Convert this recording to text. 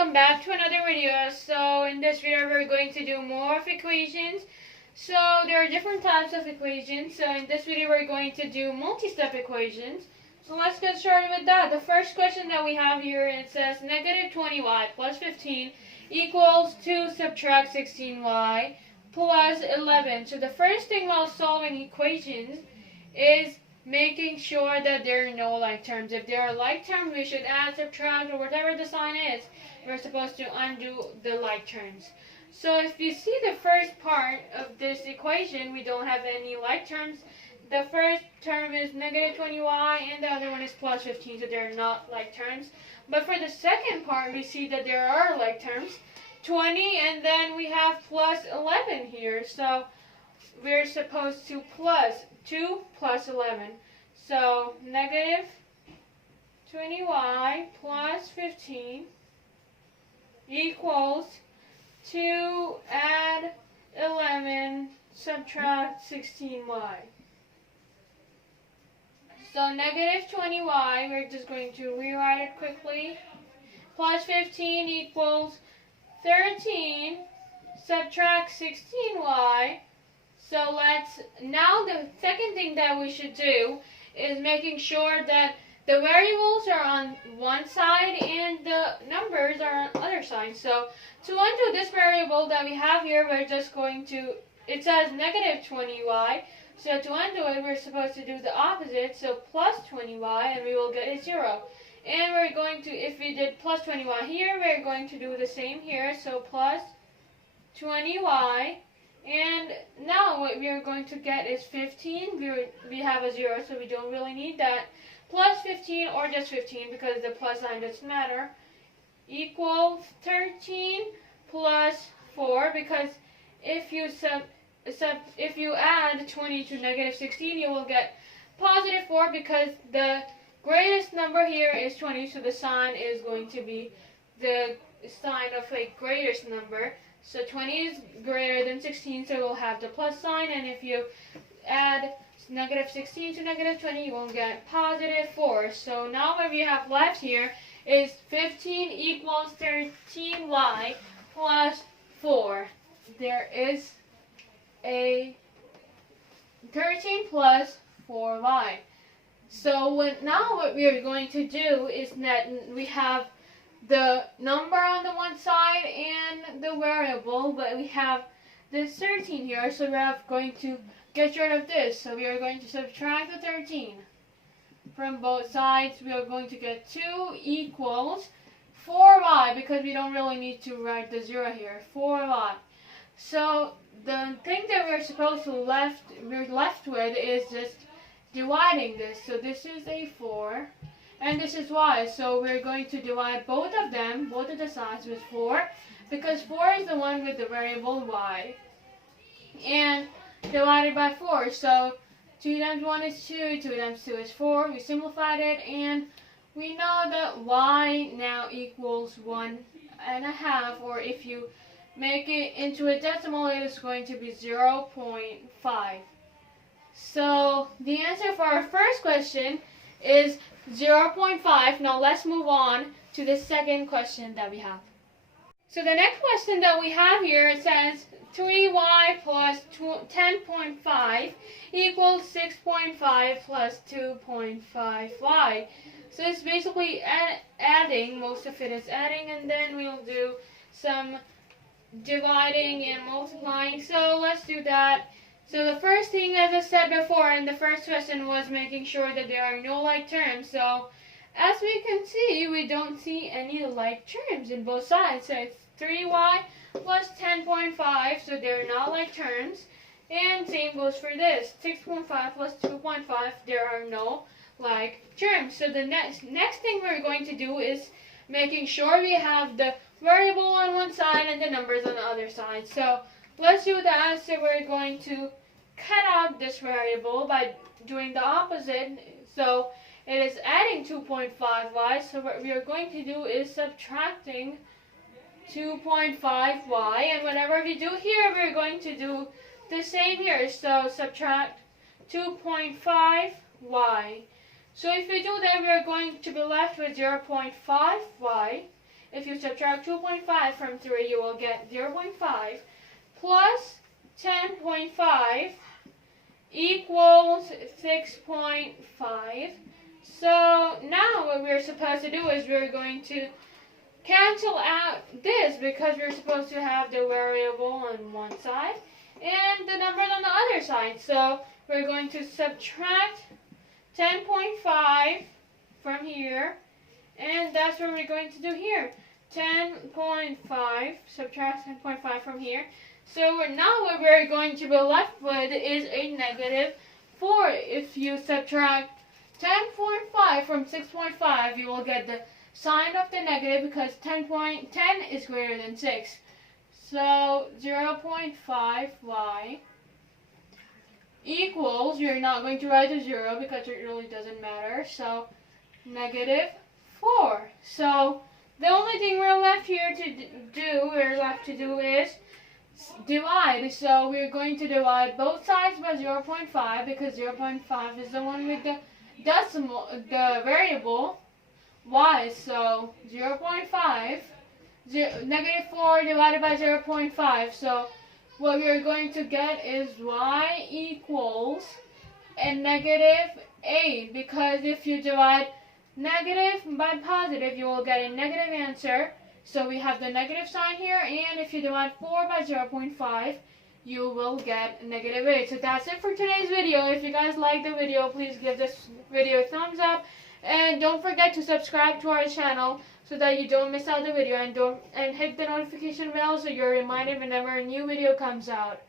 welcome back to another video. So in this video we're going to do more of equations. So there are different types of equations. So in this video we're going to do multi-step equations. So let's get started with that. The first question that we have here, it says negative 20y plus 15 equals 2 subtract 16y plus 11. So the first thing while solving equations is making sure that there are no like terms. If there are like terms, we should add, subtract, or whatever the sign is. We're supposed to undo the like terms. So if you see the first part of this equation, we don't have any like terms. The first term is negative 20y and the other one is plus 15, so they're not like terms. But for the second part, we see that there are like terms, 20, and then we have plus 11 here. So we're supposed to plus 2 plus 11. So negative 20y plus 15 equals 2 add 11 subtract 16y. So negative 20y, we're just going to rewrite it quickly, plus 15 equals 13 subtract 16y. So now the second thing that we should do is making sure that the variables are on one side and the numbers are on the other side. So to undo this variable that we have here, we're just going to, it says negative 20y. So to undo it, we're supposed to do the opposite, so plus 20y, and we will get a 0. And we're going to, if we did plus 20y here, we're going to do the same here, so plus 20y. And now what we are going to get is 15. We have a 0, so we don't really need that. Plus 15 or just 15 because the plus sign doesn't matter. Equals 13 plus 4, because if you add 20 to negative 16, you will get positive 4 because the greatest number here is 20, so the sign is going to be the sign of a greatest number. So 20 is greater than 16, so we'll have the plus sign, and if you add negative 16 to negative 20, you will get positive 4. So now what we have left here is 15 equals 13y plus 4. There is a 13 plus 4y. So now what we are going to do is that we have the number on the one side and the variable, but we have this 13 here, so we're going to get rid of this. So we are going to subtract the 13 from both sides. We are going to get 2 equals 4y, because we don't really need to write the 0 here, 4y. So the thing that we're left with is just dividing this. So this is a 4 and this is y. So we're going to divide both of the sides with 4, because 4 is the one with the variable y, and divided by 4. So 2 times 1 is 2, 2 times 2 is 4. We simplified it, and we know that y now equals 1.5, or if you make it into a decimal, it is going to be 0.5. So the answer for our first question is 0.5. Now let's move on to the second question that we have. So the next question that we have here, it says 3y plus 10.5 equals 6.5 plus 2.5y. So it's basically adding, most of it is adding, and then we'll do some dividing and multiplying. So let's do that. So the first thing, as I said before in the first question, was making sure that there are no like terms. So as we can see, we don't see any like terms in both sides. So it's 3y plus 10.5, so they're not like terms. And same goes for this, 6.5 plus 2.5, there are no like terms. So the next thing we're going to do is making sure we have the variable on one side and the numbers on the other side. So let's do that. So we're going to cut out this variable by doing the opposite. So it is adding 2.5y. So what we are going to do is subtracting 2.5y. And whatever we do here, we're going to do the same here. So subtract 2.5y. So if we do that, we are going to be left with 0.5y. if you subtract 2.5 from 3, you will get 0.5 plus 10.5 equals 6.5. So now what we're supposed to do is we're going to cancel out this because we're supposed to have the variable on one side and the numbers on the other side. So we're going to subtract 10.5 from here, and that's what we're going to do here. 10.5, subtract 10.5 from here. So now what we're going to be left with is a negative 4. If you subtract 10.5 from 6.5, you will get the sign of the negative because 10 is greater than 6. So 0.5y equals, you're not going to write a 0 because it really doesn't matter, so negative 4. So the only thing we're left to do is divide. So we're going to divide both sides by 0.5 because 0.5 is the one with the decimal, the variable y. So 0.5, negative 4 divided by 0.5. So what we're going to get is y equals a negative 8, because if you divide negative by positive, you will get a negative answer. So we have the negative sign here, and if you divide 4 by 0.5, you will get negative 8. So that's it for today's video. If you guys like the video, please give this video a thumbs up, and don't forget to subscribe to our channel so that you don't miss out the video, and hit the notification bell so you're reminded whenever a new video comes out.